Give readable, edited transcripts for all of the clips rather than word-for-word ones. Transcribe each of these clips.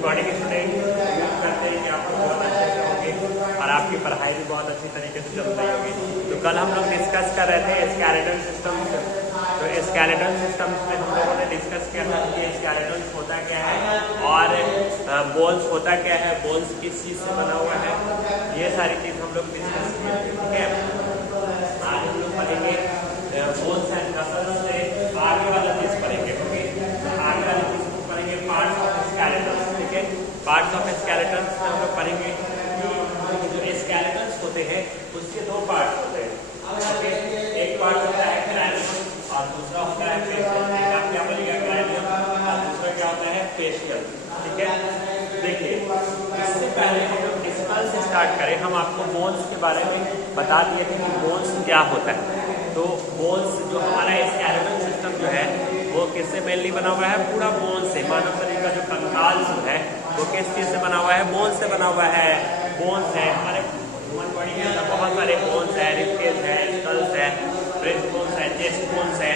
Good morning student. उम्मीद करते हैं कि आप लोग बहुत अच्छे से होंगे और आपकी पढ़ाई भी बहुत अच्छी तरीके से चल रही होगी। तो कल हम लोग डिस्कस कर रहे थे स्केलेटल सिस्टम्स। तो स्केलेटल सिस्टम्स में हम लोगों ने डिस्कस किया था कि स्केलेटल्स होता क्या है और बोन्स होता क्या है, बोन्स किस चीज़ से बना हुआ है, ये सारी चीज़ हम लोग डिस्कस किए थे। ठीक है, आज हम लोग पढ़ेंगे बोन्स एंड मसल्स से आगे वाला चीज़ पढ़ेंगे। ओके, आगे वाली चीज़ को पढ़ेंगे पार्ट्स ऑफ स्केलेटल्स। ठीक है, पार्ट्स ऑफ स्केलेटल्स में हम लोग पढ़ेंगे कि जो स्केलेटल्स होते हैं उसके दो पार्ट्स होते हैं। ओके, एक पार्ट होता है क्रैनियम और दूसरा होता है फेशियल। एक आप क्या बोलिएगा, क्रैनियम, और दूसरा क्या होता है फेशियल। ठीक है, देखिए इससे पहले हम लोग स्कल से स्टार्ट करें, हम आपको बोन्स के बारे में बता दिए थे कि बोन्स क्या होता है। तो बोन्स जो हमारा स्केलेटल सिस्टम जो है वो किससे मेनली बना हुआ है, पूरा बोन से। मानव शरीर का जो कंकाल जो है वो किस चीज़ से बना हुआ है, बोन से बना हुआ है। बोन्स है हमारे ह्यूमन बॉडी के अंदर, बहुत सारे बोन्स है, रिबकेज है, स्कल्स है, ब्रेस्ट बोन्स है, चेस्ट बोन्स है,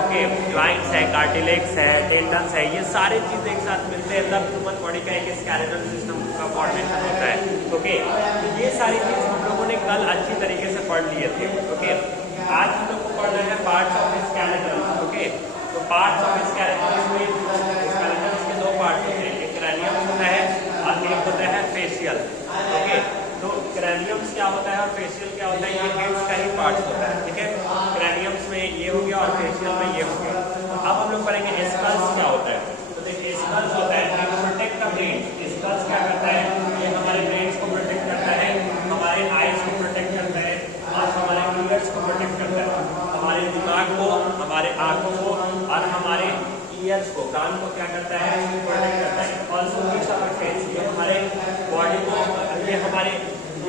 ओके, ज्वाइंट्स है, कार्टिलेग्स है, टेंडन्स है, ये सारी चीज़ें एक साथ मिलते हैं तब ह्यूमन बॉडी का एक स्केलेटल सिस्टम का फॉर्मेशन होता है। ओके, तो ये सारी चीज़ हम लोगों ने कल अच्छी तरीके से पढ़ लिए थे। ओके, आज हम लोग को पढ़ना है पार्ट्स ऑफ स्केलेटल। ओके, तो पार्ट्स ऑफ स्केलेटल्स में स्केलेटल्स के दो पार्ट होते हैं, एक क्रैनियम होता है और एक होता है फेशियल। ओके, तो क्रैनियम्स क्या होता है और फेशियल क्या होता है, ये हेड्स का ही पार्ट्स होता है। ठीक है, क्रैनियम्स में ये हो गया और फेशियल में ये हो गया। तो अब हम लोग पढ़ेंगे स्कल्स क्या होता है। तो देखिए स्कल्स होता है प्रोटेक्ट द ब्रेन। स्कल्स क्या करता है, ये हमारे ब्रेन्स को प्रोटेक्ट करता है, हमारे आईज को प्रोटेक्ट करता है और हमारे ईयर्स को प्रोटेक्ट करता है, हमारे दिमाग को, हमारे आंखों को और हमारे ईयर्स को, कान को क्या करता है, प्रोटेक्ट करता है। ऑल्सो गिव्स आवर फेस, ये हमारे बॉडी को, ये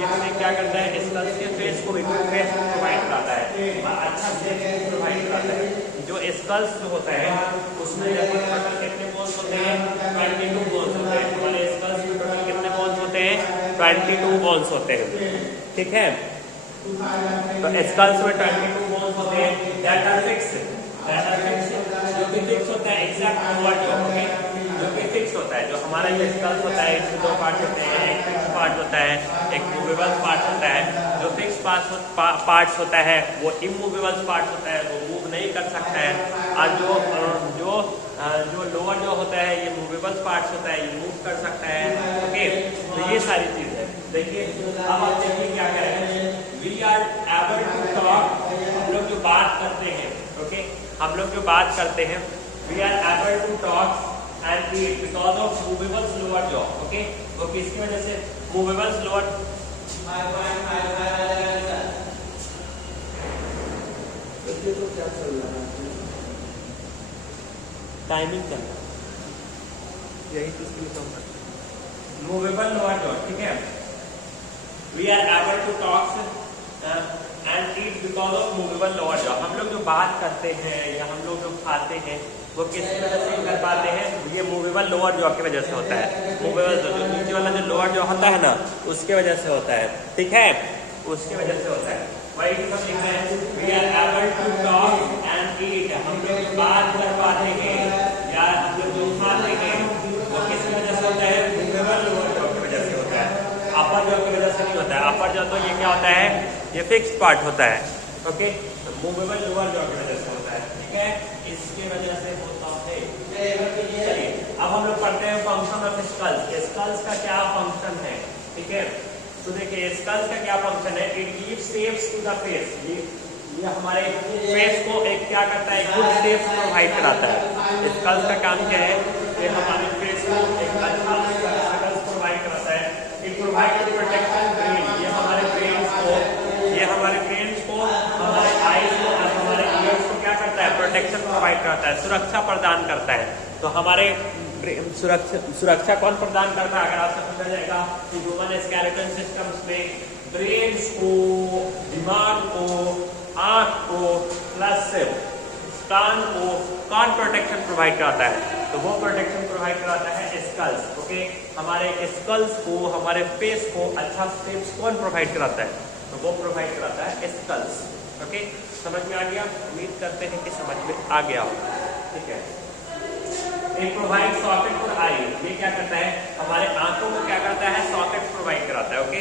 हमें क्या करता है, स्कल्स के फेस को भी फेस प्रोवाइड कराता है, अच्छा से प्रोवाइड कराता है। जो स्कल्स जो होता है उसमें टोटल कितने बोन्स होते हैं, 22 बोन्स होते हैं। हमारे स्कल्स में टोटल कितने बोन्स होते हैं, 22 बोन्स होते हैं। ठीक है, तो स्कल्स में 22 बोन्स होते हैं दैट आर फिक्स्ड, जो कि फिक्स होता है एग्जैक्ट वर्ड जो कि फिक्स होता है। जो हमारा ये स्कल्स होता है इसके दो पार्ट होते हैं, एक फिक्स पार्ट होता है, एक मूवेबल पार्ट होता है। जो फिक्स पार्ट्स होता है वो इमूवेबल पार्ट होता है, वो मूव नहीं कर सकता है। और जो लोअर जो होता है ये मूवेबल पार्ट्स होता है, ये मूव कर सकता है। ओके, तो ये सारी चीज़ है। देखिए अब आप देखिए क्या करें, we are able to talk, हम लोग जो बात करते हैं, ओके, हम लोग जो बात करते हैं, we are able to talk and eat because of movable lower jaw. Okay, तो किसकी वजह से, मूवेबल लोअर, तो क्या चल रहा है, टाइमिंग चल रहा है, यही चीज के लिए काम करते हैं, मूवेबल लोअर जॉ। ठीक है, we are able to talk and eat because of movable lower jaw. हम लोग जो बात करते हैं या हम लोग जो खाते हैं वो किसकी वजह से कर पाते हैं, ये मूवेबल लोअर जॉ की वजह से होता है। मूवेबल जो नीचे वाला जो लोअर जॉ होता है ना, उसके वजह से होता है। ठीक है, उसकी वजह से होता है। वही सब लिख रहे हैं, we are able to talk and eat, हम लोग जो बात कर पाते हैं या हम लोग जो खाते हैं वो किसकी वजह से होता है, मूवेबल लोअर जॉ की वजह से होता है, अपर जॉ की वजह से नहीं होता है। अपर जॉ तो ये क्या होता है, ये फिक्स्ड पार्ट होता है। ओके, तो मूवेबल लोअर जॉ की वजह से होता है। ठीक है, इसके वजह से होता है। चलिए अब हम लोग पढ़ते हैं फंक्शन ऑफ स्कल्स। स्कल्स का क्या फंक्शन है। ठीक है, तो देखिए स्कल्स का क्या फंक्शन है, it gives shapes to the face. ये हमारे फेस को एक क्या करता है, गुड शेप प्रोवाइड कराता है। स्कल्स का काम क्या है, ये हमारे फेस को एक अच्छा शेप प्रोवाइड कराता है। इट प्रोवाइड प्रोटेक्शन ब्रेन, ये हमारे ब्रेन को, हमारे आईज को और हमारे ईयर्स को क्या करता है, प्रोटेक्शन प्रोवाइड करता है, सुरक्षा प्रदान करता है। तो हमारे सुरक्षा कौन प्रदान करता है, अगर आपसे पूछा जाएगा कि ह्यूमन स्केलेटल सिस्टम्स में ब्रेन्स को, दिमाग को, आंख को प्लस कान को कौन प्रोटेक्शन प्रोवाइड कराता है, तो वो प्रोटेक्शन प्रोवाइड कराता है स्कल्स। ओके, हमारे स्कल्स को, हमारे फेस को अच्छा शेप्स कौन प्रोवाइड कराता है, तो वो प्रोवाइड कराता है स्कल्स। ओके, समझ में आ गया, उम्मीद करते हैं कि समझ में आ गया होगा। ठीक है, It provides socket for eye. ये क्या करता है, हमारे आंखों को क्या करता है, सॉकेट प्रोवाइड कराता है. ओके,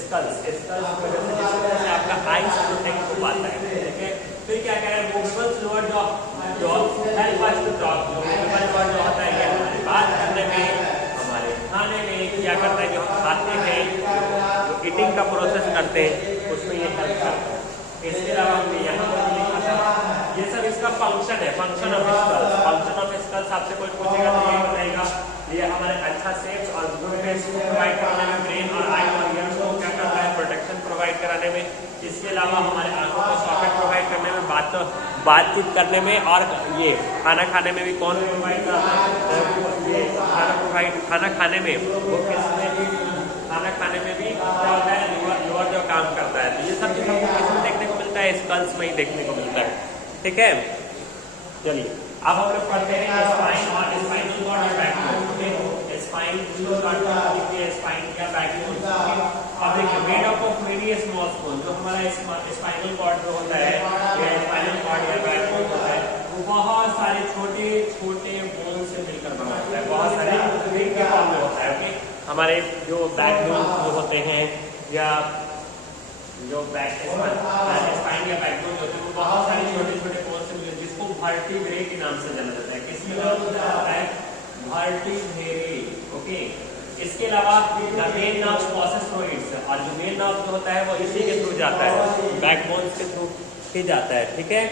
स्कल्स की वजह से आपका आईज प्रोटेक्ट हो पाता है. ठीक है, फिर क्या कह रहे हैं, movable lower jaw help us to talk. जो मूवेबल लोअर जॉ होता है ये हमारी बात करने में, हमारे खाने में क्या करता है, जो हम खाते हैं, जो ईटिंग का प्रोसेस करते हैं उसमें ये हेल्प करता है. इसके अलावा हमने यहाँ पर भी लिखा था, ये सब इसका फंक्शन है, function of skulls. Function of skulls आपसे कोई पूछेगा तो ये बताएगा, ये हमारे अच्छा सेफ और गुड टेस्ट प्रोवाइड कराने में, ब्रेन और आई और ईयर्स को क्या करता है, प्रोटेक्शन प्रोवाइड कराने में. इसके अलावा हमारे आंखों को सॉकेट प्रोवाइड करने में, बातचीत करने में, और ये खाना खाने में भी कौन प्रोवाइड करता है, ये खाना खाने में वो किसमें भी, खाना खाने में भी क्या होता है, लिवर जो काम करता है. तो ये सब चीज़ हमको किसमें देखने को मिलता है, स्कल्स में ही देखने को मिलता है. ठीक है, चलिए अब हम लोग पढ़ते हैं स्पाइन और स्पाइनल कॉर्ड और बैकबोन. स्पाइन स्पाइन क्या बैकबोन. अब देखिए, made up of very small bone. जो हमारा स्पाइनल कॉर्ड जो होता है, या स्पाइनल कॉर्ड या बैकबोन होता है, वो बहुत सारे छोटे छोटे बोन से मिलकर बना होता है, बहुत सारे रिंग के फॉर्म में होता है. ओके, हमारे जो बैकबोन जो होते हैं, या जो स्पाइन या बैकबोन होते हैं, वो बहुत सारे छोटे छोटे बोन से मिलकर, जिसको वर्टिब्रे के नाम से जाना जाता है. किसमें होता है, वर्टिब्रे. ओके, इसके अलावा main nerve passes through it's, और जो मेन नर्व जो होता है वो इसी के थ्रू जाता है, बैकबोन के थ्रू ही जाता है. ठीक है,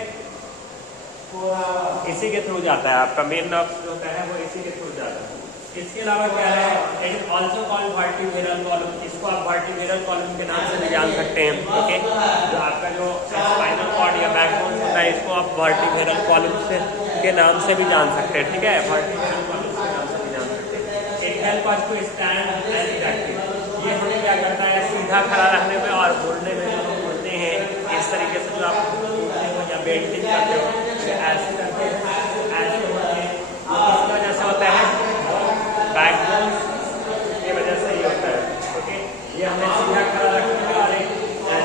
इसी के थ्रू जाता है, आपका मेन नर्व जो होता है वो इसी के थ्रू जाता है. इसके अलावा क्या है, it is also called vertebral column. इसको आप वर्टिब्रल कॉलम के नाम से भी जान सकते हैं. ओके, जो आपका जो स्पाइनल कॉर्ड या बैकबोन होता है, इसको आप वर्टिब्रल कॉलम से के नाम से भी जान सकते हैं. ठीक है, वर्टिब्रल कॉलम के नाम से भी जान सकते हैं. It help us to stand and erect. ये हमें क्या करता है, सीधा खड़ा रहने में और बोलने में. जब हम बोलते हैं इस तरीके से, जो आप बोलते हो या बेंटिंग करते हो, ऐसे करते हैं, ऐसे होते हैं, इस वजह से होता है, बैकबोन की वजह से ही होता है. ओके, ये हमें सीधा खड़ा रखने में और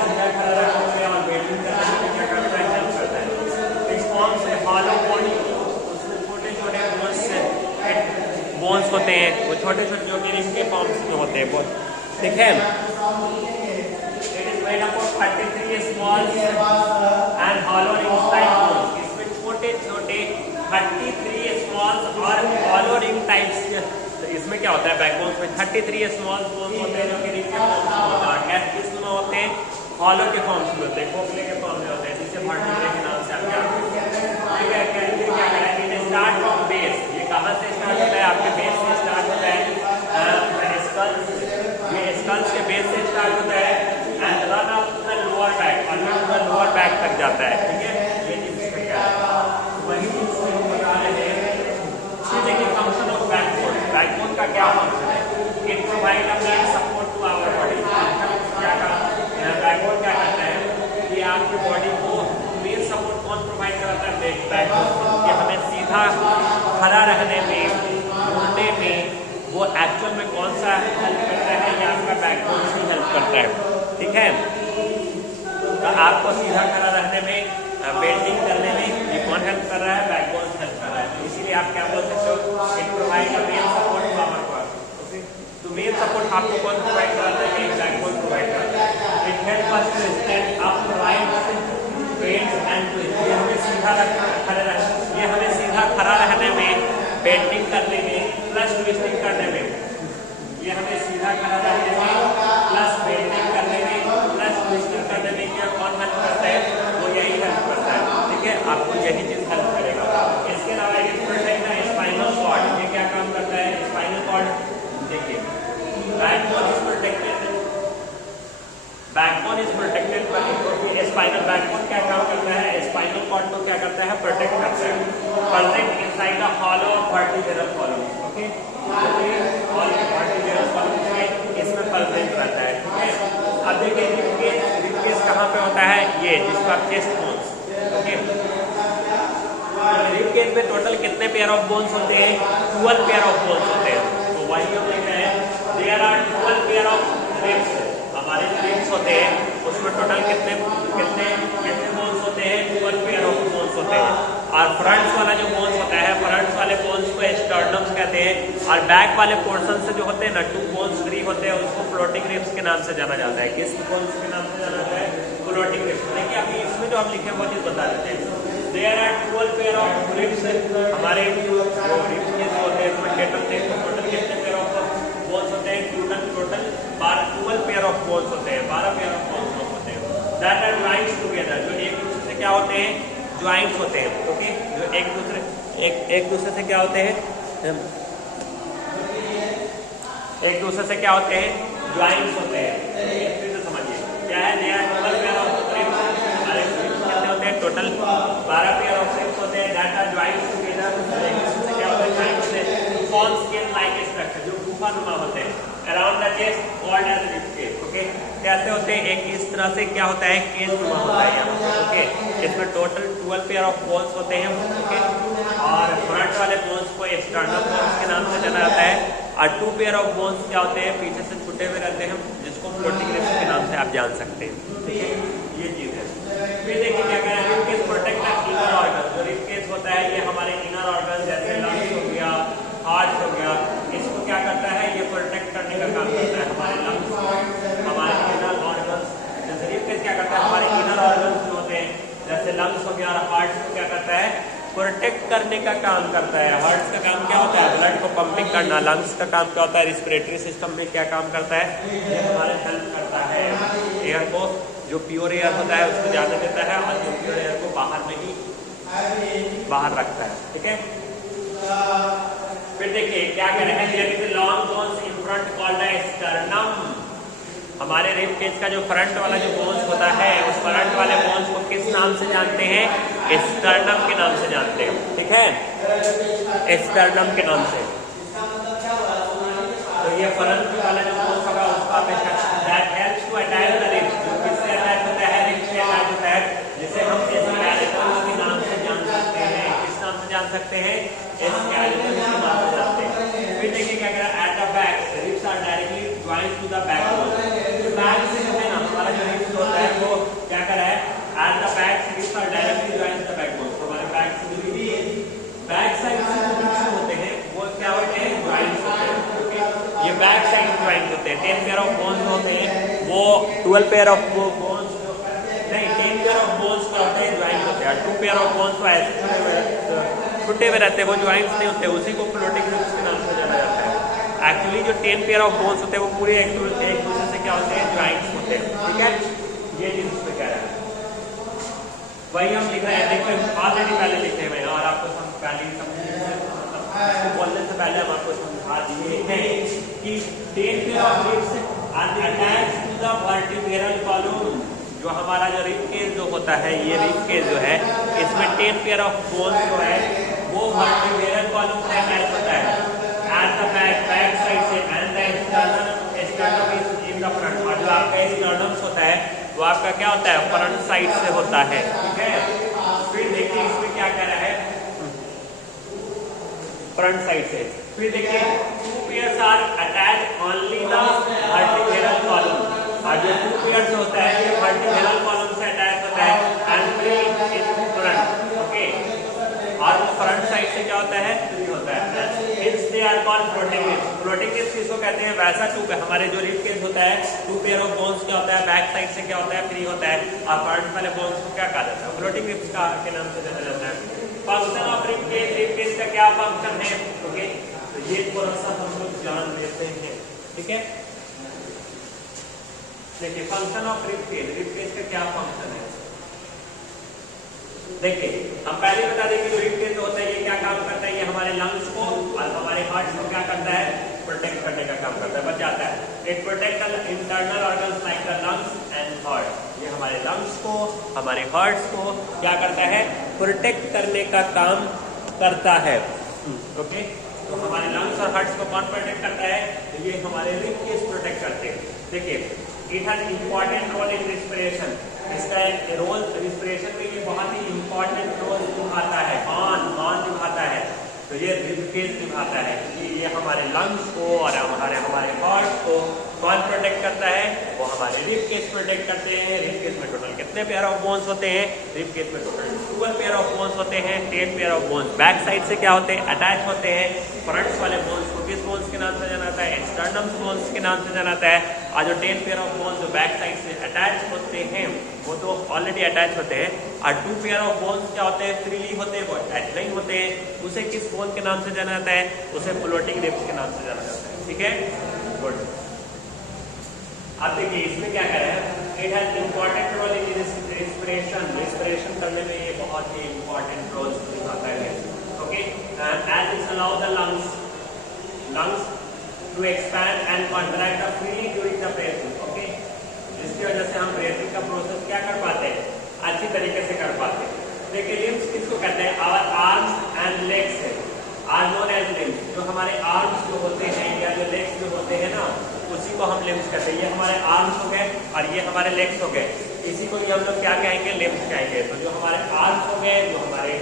सीधा खड़ा रखने में और बेंटिंग करने में क्या करता है, हेल्प करता है. इस फॉर्म से हॉलो बॉडी, उसमें छोटे छोटे बोन्स होते हैं, वो छोटे छोटे जो कि रिंग के फॉर्म्स में होते हैं. वो ठीक है, it is made up of 33 small and hollow rings type bones. इसमें छोटे छोटे 33 स्मॉल और हॉलो रिंग टाइप्स. तो इसमें क्या होता है, बैकबोन में 33 स्मॉल बोन्स होते हैं, जो कि रिंग के फॉर्म में होते हैं, कैट किस्म में होते हैं, हॉलो के फॉर्म में होते हैं, खोखले के फॉर्म में होते हैं, जिसे वर्टिब्रे के नाम से आप जानते हैं. ठीक है, क्या करें, इट स्टार्ट फ्रॉम बेस. ये कहाँ से स्टार्ट होता है, आपके बेस से स्टार्ट होता है, स्कल्स. ये स्कल्स के बेस से स्टार्ट होता है and run up the lower back, और लोअर बैक तक जाता है. ठीक है, ये चीज इसमें क्या है, वही चीज हम बता रहे हैं. देखिए, फंक्शन ऑफ बैकबोन. बैकबोन का क्या फंक्शन है, it provide a main support to our body. क्या का बैकबोन क्या करता है, कि आपकी बॉडी को मेन सपोर्ट कौन प्रोवाइड कराता है, बैकबोन. कि हमें सीधा खड़ा रहने में, बोलने में, वो एक्चुअल में कौन सा हेल्प करता है, या आपका बैकबोन ही हेल्प करता है. ठीक है, तो आपको सीधा खड़ा रहने में, बेंडिंग करने में ये कौन हेल्प कर रहा है, बैकबोन हेल्प कर रहा है. तो इसीलिए आप क्या बोल सकते हो, it provide a main support to our body. Okay, तो मेन सपोर्ट आपको कौन प्रोवाइड कराता है, बैकबोन प्रोवाइड करता है. It help us to stand upright bend and twist. ये हमें सीधा खड़ा रहने में, बेंडिंग करने में, प्लस ट्विस्टिंग करने में. ये हमें सीधा खड़ा रहने में, प्लस बेंडिंग करने में, प्लस ट्विस्टिंग करने में क्या कौन हेल्प करता है, वो यही हेल्प करता है. ठीक है, आपको यही चीज हेल्प करेगा. इसके अलावा ये प्रोटेक्ट द स्पाइनल कॉर्ड. ये क्या काम करता है, स्पाइनल कॉर्ड. देखिए, backbone is protected, backbone is protected by spinal. Backbone क्या काम करता है, स्पाइनल कॉर्ड को क्या करता है, प्रोटेक्ट करता है. Present inside the hollow of vertebral column. Okay, vertebral column में इसमें प्रेजेंट रहता है. ठीक है, अब देखिए, रिबकेज कहाँ पे होता है, ये जिसका चेस्ट बोन्स. ओके, रिबकेज में टोटल कितने पेयर ऑफ बोन्स होते हैं, 12 पेयर ऑफ बोन्स होते हैं. तो वही हम लिख रहे हैं, there are 12 pair of ribs. हमारे रिब्स होते हैं, उसमें टोटल कितने बोन्स होते हैं, 12 पेयर ऑफ बोन्स होते हैं. और फ्रंट्स वाला जो बोन्स होता है, फ्रंट्स वाले बोन्स को होते हैं। और बैक वाले पोर्शन से जो होते हैं ना, 2 बोन्स फ्री होते हैं, उसको फ्लोटिंग रिब्स के नाम से जाना जाता है। किस बोन्स के नाम से जाना जाता है? Floating ribs. देखिए अभी इसमें जो हम लिखे वो चीज बता देते हैं। There are 12 pair of ribs, हमारे जो रिब्स के जो होते हैं इसमें टोटल कितने पेयर ऑफ बोन्स होते हैं? टोटल 12 पेयर ऑफ बोन्स होते हैं, 12 पेयर ऑफ बोन्स होते हैं। दैट आर ज्वाइंट्स टुगेदर, जो एक दूसरे से क्या होते हैं? ज्वाइंट्स होते हैं। ओके, जो एक दूसरे से क्या होते हैं? एक दूसरे से क्या होते हैं? ज्वाइंट्स होते हैं। फिर से समझिए क्या है? There are 12 pair of ribs, हमारे रिब्स कितने होते हैं? टोटल 12 पेयर ऑफ रिब्स होते हैं। दैट आर ज्वाइंट्स टुगेदर, एक दूसरे से क्या होते हैं? ज्वाइंट्स होते हैं। फॉर्म स्केल लाइक स्ट्रक्चर, जो गुफानुमा होते हैं, around the chest called as rib cage. Okay, कैसे होते हैं? एक इस तरह से क्या होता है? केज नुमा होता है यहाँ पे। ओके, इसमें टोटल 12 पेयर ऑफ बोन्स होते हैं। ओके, और फ्रंट वाले बोन्स को एक्सटर्नल बोन्स के नाम से जाना जाता है। और 2 पेयर ऑफ बोन्स क्या होते हैं? पीछे से छुटे हुए रहते हैं, जिसको फ्लोटिंग रिब्स के नाम से आप जान सकते हैं। ठीक है, ये चीज है। फिर देखिए क्या कह रहे हैं? Rib cage protect the inner organ. जो रिब केज होता है ये हमारे इनर ऑर्गन जैसे लंग्स हो गया, हार्ट हो गया, इसको क्या करता है? ये प्रोटेक्ट करने का काम करता है। हमारे लंग्स, हमारे इनर ऑर्गन्स, जैसे रिब केज क्या करता है? हमारे इनर ऑर्गन्स जो होते हैं जैसे लंग्स हो गया और हार्ट को क्या करता है? प्रोटेक्ट करने का काम करता है। हार्ट का काम क्या होता है? ब्लड को पंपिंग करना। लंग्स का काम क्या होता है? रिस्पिरेटरी सिस्टम में क्या काम करता है? ये हमारे हेल्प करता है। एयर को, जो प्योर एयर होता है उसको जाने देता है, और जो प्योर एयर को बाहर में ही बाहर रखता है। ठीक है, फिर देखिए क्या कह रहे हैं? There is long bones in front called the sternum. हमारे रिब केज का जो फ्रंट वाला जो बोन्स होता है, उस फ्रंट वाले बोन्स को किस नाम से जानते हैं? स्टर्नम के नाम से जानते हैं। ठीक है, स्टर्नम के नाम से। तो ये फ्रंट वाला जो बोन्स होगा उसका that helps to attach the ribs, जो किससे अटैच होता है? रिब्स से अटैच होता है, जिसे हम स्केलेटन के नाम से जान सकते हैं। किस नाम से जान सकते हैं? स्केलेटन के नाम से जानते हैं। फिर देखिए क्या कह रहा है? At the back ribs are directly joint to the backbone. Back से जो है ना हमारा जो रिब्स होता है वो क्या कर रहा है? At the back ribs are directly joint to the backbone. तो हमारे बैक से जो बैक साइड से जो रिब्स होते हैं वो क्या होते हैं? ज्वाइंट्स होते हैं। ये बैक साइड ज्वाइंट होते हैं। 10 पेयर ऑफ बोन्स होते हैं, वो 12 पेयर ऑफ बोन्स नहीं, 10 पेयर ऑफ बोन्स क्या होते हैं? ज्वाइंट होते हैं। 2 पेयर ऑफ बोन्स तो ऐसे छुटे हुए रहते हैं, वो ज्वाइंट्स नहीं होते, उसी को फ्लोटिंग रिब्स के नाम से जाना जाता है। एक्चुअली जो 10 पेयर ऑफ बोन्स होते हैं वो पूरे एक दूसरे से क्या होते हैं? ज्वाइंट्स होते हैं। ठीक है, ये चीज उसमें कह रहा है, वही हम लिख रहे हैं। देखिए ऑलरेडी पहले लिखे हुए हैं और आपको पहले बोलने से पहले हम आपको समझा दिए हैं कि 10 pair of ribs are attached to the vertebral column. जो हमारा जो रिब केज जो होता है, ये रिब केज जो है, इसमें 10 पेयर ऑफ बोन्स जो है वो वर्टिब्रल कॉलम से अटैच होता है। एट द बैक साइड से, and the sternum is in the front. और जो आपका स्टर्नम्स होता है वो आपका क्या होता है? फ्रंट साइड से होता है। ठीक है, फिर देखिए इसमें क्या कह रहा है? फ्रंट साइड से। फिर देखिए 2 pairs are attach only the vertebral column. और जो 2 पेयर्स होता है ये वर्टिब्रल कॉलम से अटैच होता है and free in front. Okay, और वो फ्रंट साइड से क्या होता है? फ्री होता है। Hence they are called floating ribs. Floating ribs किसको कहते हैं? वैसा हमारे जो रिब केज होता है 2 पेयर ऑफ बोन्स क्या होता है? बैक साइड से क्या होता है? फ्री होता है। और फ्रंट वाले बोन्स को क्या कहा जाता है? फ्लोटिंग रिब्स के नाम से जाना जाता है। फंक्शन ऑफ रिब केज का क्या फंक्शन है? ओके, तो ये थोड़ा सा हम लोग जान लेते हैं। ठीक है, देखिए फंक्शन ऑफ रिब केज का क्या फंक्शन है? देखिए हम पहले बता दें कि जो रिब केज होता है ये क्या काम करता है? ये हमारे लंग्स को और हमारे हार्ट को क्या करता है? प्रोटेक्ट करने का काम करता है, बचाता है। It protect internal organs like the lungs and heart. ये हमारे लंग्स को, हमारे हार्ट्स को क्या करता है? प्रोटेक्ट करने का काम करता है। ओके, तो हमारे लंग्स और हार्ट्स को कौन प्रोटेक्ट करता है? तो ये हमारे रिब केज प्रोटेक्ट करते हैं। देखिए it has important role in respiration. इसका एक रोल रिस्पिरेशन में ये बहुत ही इंपॉर्टेंट रोल निभाता है। कौन निभाता है? तो ये रिब केज निभाता है कि ये हमारे लंग्स को और हमारे हार्ट को कौन प्रोटेक्ट करता है? वो हमारे रिब केस प्रोटेक्ट करते हैं। रिब केस में टोटल कितने पेयर ऑफ बोन्स होते हैं? रिब केस में टोटल 12 पेयर ऑफ बोन्स होते हैं। 10 pair of bones back side से क्या होते हैं? अटैच होते हैं। फ्रंट्स वाले बोन्स को किस बोन्स के नाम से जाना जाता है? एक्सटर्नम बोन्स के नाम से जाना जाता है। और जो 10 पेयर ऑफ बोन्स जो बैक साइड से अटैच होते हैं वो तो ऑलरेडी अटैच होते हैं। और 2 पेयर ऑफ बोन्स क्या होते हैं? फ्रीली होते हैं, वो अटैच नहीं होते हैं। उसे किस बोन के नाम से जाना जाता है? उसे फ्लोटिंग रिब्स के नाम से जाना जाता है। ठीक है, गुड। अब देखिए इसमें क्या कह रहे हैं? It has important role in respiration. Respiration करने में ये बहुत ही इंपॉर्टेंट रोल निभाता है। Okay, as it allow the lungs to expand and contract freely during the breathing. Okay, जिसकी वजह से हम ब्रीथिंग का प्रोसेस क्या कर पाते हैं? अच्छी तरीके से कर पाते हैं। देखिए लिम्स किसको कहते हैं? आवर आर्म्स एंड लेग्स है, आर नोन एज लिम्स। जो हमारे आर्म्स जो होते हैं या जो लेग्स जो होते हैं ना, उसी को हम लिम्स कहते हैं। ये हमारे आर्म्स हो गए और ये हमारे लेग्स हो गए, इसी को हम लोग क्या कहेंगे? लिम्स कहेंगे। तो जो हमारे आर्म्स हो गए, जो हमारे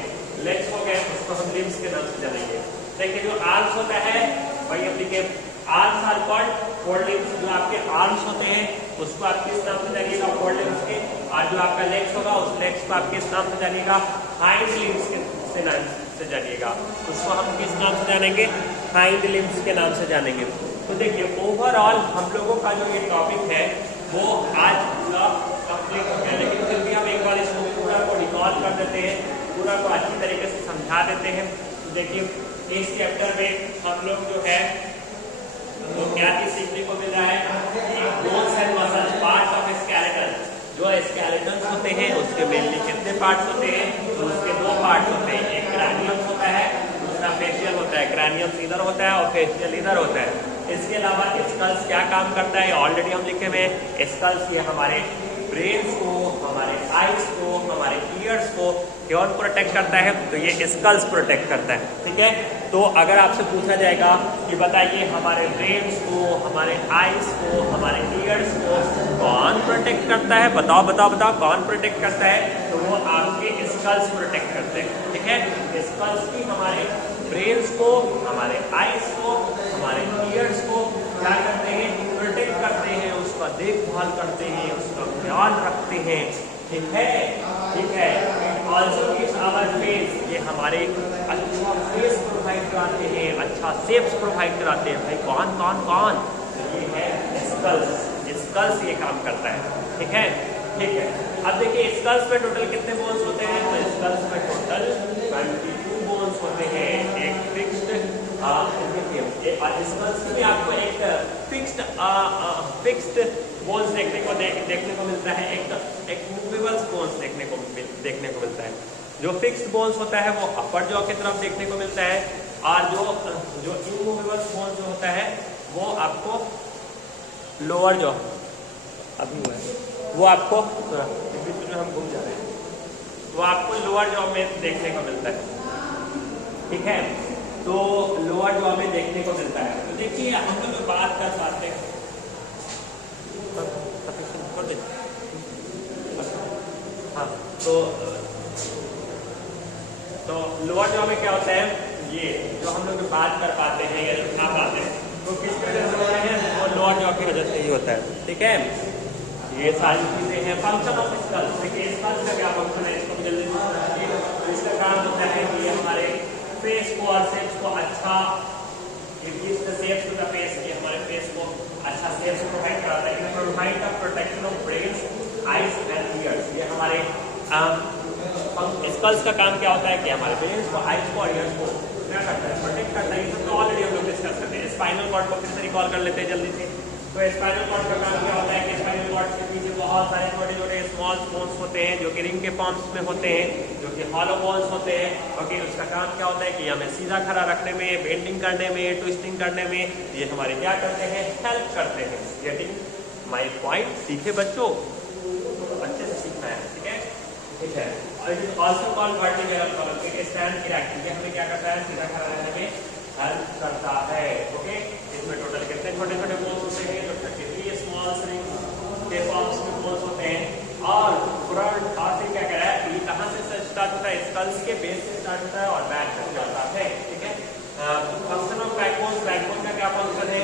लेग्स हो गए, उसको हम लिम्स के नाम से जानेंगे। देखिए जो आर्म्स होता है वही हम लिखे arms are called forelimbs. जो आपके आर्म्स होते हैं उसको आप किस नाम से जानिएगा? फोर लिम्स के। और जो आपका लेग्स होगा उस लेग्स को आप किस नाम से जानिएगा? हाइंड लिम्स के नाम से जानिएगा। उसको हम किस नाम से जानेंगे? हाइंड लिम्स के नाम से जानेंगे। तो देखिए ओवरऑल हम लोगों का जो ये टॉपिक है वो आज पूरा कंप्लीट हो गया, लेकिन फिर भी हम एक बार इसको पूरा को रिकॉल कर देते हैं, पूरा को अच्छी तरीके से समझा देते हैं। तो देखिए इस चैप्टर में हम लोग जो है तो क्या चीज सीखने को मिल रहा है कि bones and muscles parts of skeleton. जो स्केलेटन होते हैं उसके मेनली कितने पार्ट्स होते हैं? तो उसके 2 पार्ट्स होते हैं, एक क्रैनियम होता है, दूसरा फेशियल होता है। क्रैनियम इधर होता है और फेशियल इधर होता है। इसके अलावा स्कल्स क्या काम करता है? ऑलरेडी हम लिखे हुए हैं। स्कल्स ये हमारे ब्रेन्स को, हमारे आइज को, हमारे ईयर्स को कौन प्रोटेक्ट करता है? तो ये स्कल्स प्रोटेक्ट करता है। ठीक है, तो अगर आपसे पूछा जाएगा कि बताइए हमारे ब्रेन्स को, हमारे आइज को, हमारे ईयर्स को कौन प्रोटेक्ट करता है? बताओ बताओ बताओ, कौन प्रोटेक्ट करता है? तो वो आपके स्कल्स प्रोटेक्ट करते हैं। ठीक है, स्कल्स की हमारे ब्रेन्स को, हमारे आइज को, हमारे ईयर्स को क्या करते हैं? प्रोटेक्ट करते हैं, उसका देखभाल करते हैं, उसका ख्याल रखते हैं। ठीक है, ठीक है। ऑल्सो गिव्स आवर फेस, ये हमारे अच्छा फेस प्रोवाइड कराते हैं, अच्छा शेप्स प्रोवाइड कराते हैं। भाई कौन कौन कौन? तो ये है स्कल्स। स्कल्स ये काम करता है। ठीक है, ठीक है। अब देखिए स्कल्स में टोटल कितने बोन्स होते हैं? तो स्कल्स में टोटल 22 बोन्स होते हैं। एक फिक्स्ड स्कल्स में आपको एक फिक्स्ड बोन्स देखने को मिलता है, एक मूवेबल्स बोन्स देखने को मिलता है। जो फिक्स्ड बोन्स होता है वो अपर जॉ की तरफ देखने को मिलता है, और जो इमूवेबल्स बोन्स जो होता है वो आपको लोअर जॉ अभी हुआ है, वो आपको हम घूम जा रहे हैं, वो आपको लोअर जॉ में देखने को मिलता है। ठीक है, तो लोअर जॉ में देखने को मिलता है। तो देखिए हम लोग बात कर पाते हैं, हाँ, तो लोअर जॉ में क्या होता है? ये जो हम लोग बात कर पाते हैं या लिखा पाते हैं तो किस वजह से हो रहे हैं? वो लोअर जॉ की वजह से ही होता है। ठीक है, ये सारी चीजें हैं। फंक्शन ऑफ स्कल्स, देखिए स्कल्स का क्या फंक्शन है इसको जल्दी से समझिए। तो इसका काम होता है कि ये हमारे फेस को और शेप्स को अच्छा शेप्स टू द फेस, ये हमारे फेस को अच्छा शेप्स प्रोवाइड कराता है। Provide the protection of brains, eyes and years. ये हमारे स्कल्स का काम क्या होता है कि हमारे ब्रेन्स को, आइज को और ईयर्स को क्या करता है? प्रोटेक्ट करता है। ये सब तो ऑलरेडी हम लोग डिस्कस करते हैं। स्पाइनल कॉर्ड को फिर से रिकॉल कर लेते हैं जल्दी से। तो स्पाइनल कॉर्ड का काम क्या होता है कि स्पाइनल कॉर्ड के पीछे बहुत सारे छोटे छोटे स्मॉल बोन्स होते हैं जो कि रिंग के फॉर्म्स में होते हैं, जो कि हॉलो बोन्स होते हैं। ओके, उसका काम क्या होता है कि हमें सीधा खड़ा रखने में, बेंडिंग करने में, ट्विस्टिंग करने में ये हमारे क्या करते हैं? हेल्प करते हैं। Getting my point? सीखे बच्चों, अच्छे से सीखना है। ठीक है, ठीक है। और it is also called vertebral column. एक स्टैंड इरेक्ट, ये हमें क्या करता है? सीधा खड़ा रहने में हेल्प करता है। ओके, इसमें टोटल कितने छोटे छोटे बोन्स होते हैं? तो 33 स्मॉल रिंग्स के फॉर्म्स में बोन्स होते हैं। और फ्रंट और फिर क्या कह रहा है? ये कहाँ से स्टार्ट होता है? स्कल्स के बेस से स्टार्ट होता है और बैक से जाता है। ठीक है, फंक्शन ऑफ बैकबोन, बैकबोन का क्या फंक्शन है?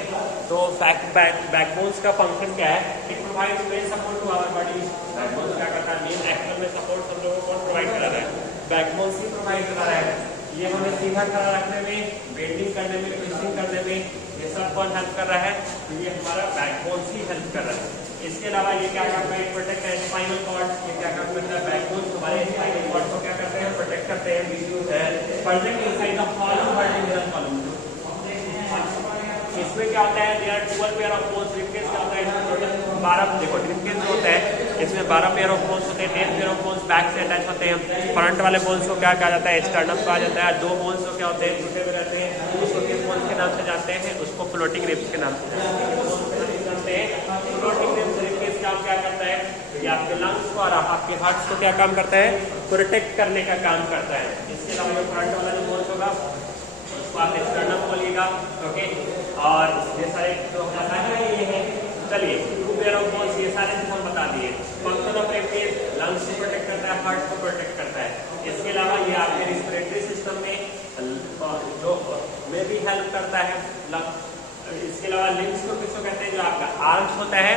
तो बैकबोन्स का फंक्शन क्या है? It provides main support to our body. Backbones क्या करता है? मेन एक्शन में सपोर्ट हम लोगों को प्रोवाइड करा रहा है, बैकबोन्स ही प्रोवाइड करा रहा है। ये हमें सीधा खड़ा रखने में, बेंडिंग करने में, ट्विस्टिंग करने में, ये सब कौन हेल्प कर रहा है? तो ये हमारा बैकबोन्स ही हेल्प कर रहा है। इसके अलावा ये क्या करता है? प्रोटेक्ट है स्पाइनल कॉर्ड। ये क्या काम करता है? बैकबोन हमारे स्पाइनल कॉर्ड को क्या करते हैं? प्रोटेक्ट करते हैं। Further inside the hollow vertebral column. इसमें क्या होता है? There are 12 pair of bones. Ribcage क्या होता है? इसमें टोटल 12, देखो रिबकेज जो होता है इसमें 12 पेयर ऑफ बोन्स होते हैं। 10 पेयर ऑफ बोन्स बैक से अटैच होते हैं। फ्रंट वाले बोन्स को क्या कहा जाता है? स्टर्नम कहा जाता है। 2 बोन्स को क्या होते हैं? टूटे हुए रहते हैं, उसको किस बोन्स के नाम से जानते हैं? उसको फ्लोटिंग रिब्स के नाम से जानते हैं। Floating ribs. रिबकेज काम क्या करता है? ये आपके लंग्स को और आपके हार्ट्स को क्या काम करता है? प्रोटेक्ट करने का काम करता है। इसके अलावा जो फ्रंट वाला जो बोन्स होगा उसको आप स्टर्नम बोलिएगा, ओके। और ये सारे जो हमारा है ये है। चलिए 2 पेयर ऑफ बोन्स, ये सारे चीज हम बता दिए। फंक्शन ऑफ रिबकेज, लंग्स को प्रोटेक्ट करता है, हार्ट को प्रोटेक्ट करता है। इसके अलावा ये आपके रिस्पिरेटरी सिस्टम में जो में भी हेल्प करता है। इसके अलावा लिम्स को किसको कहते हैं? जो आपका आर्म्स होता है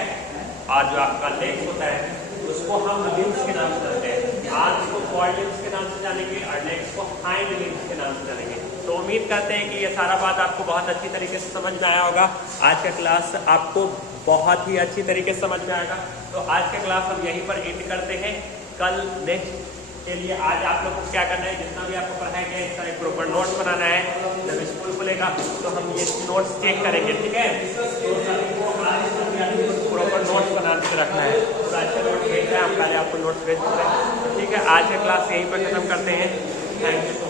और जो आपका लेग्स होता है उसको हम लिम्स के नाम से जानते हैं। आर्म्स को क्वाड लिम्स के नाम से जानेंगे और लेग्स को हाइंड लिम्स के नाम से जानेंगे। तो उम्मीद करते हैं कि ये सारा बात आपको बहुत अच्छी तरीके से समझ में आया होगा। आज का क्लास आपको बहुत ही अच्छी तरीके से समझ में आएगा। तो आज का क्लास हम यहीं पर एंड करते हैं। कल नेक्स्ट के लिए आज आप लोगों को क्या करना है? जितना भी आपको पढ़ाया गया है इसका एक प्रॉपर नोट्स बनाना है। जब स्कूल खुलेगा तो हम ये नोट्स चेक करेंगे, ठीक है? तो सभी को आज प्रॉपर नोट्स बना के रखना है। तो अच्छे नोट्स भेज रहे हैं, हम पहले आपको नोट्स भेज देते हैं, ठीक है? आज का क्लास यहीं पर खत्म करते हैं। Thank you.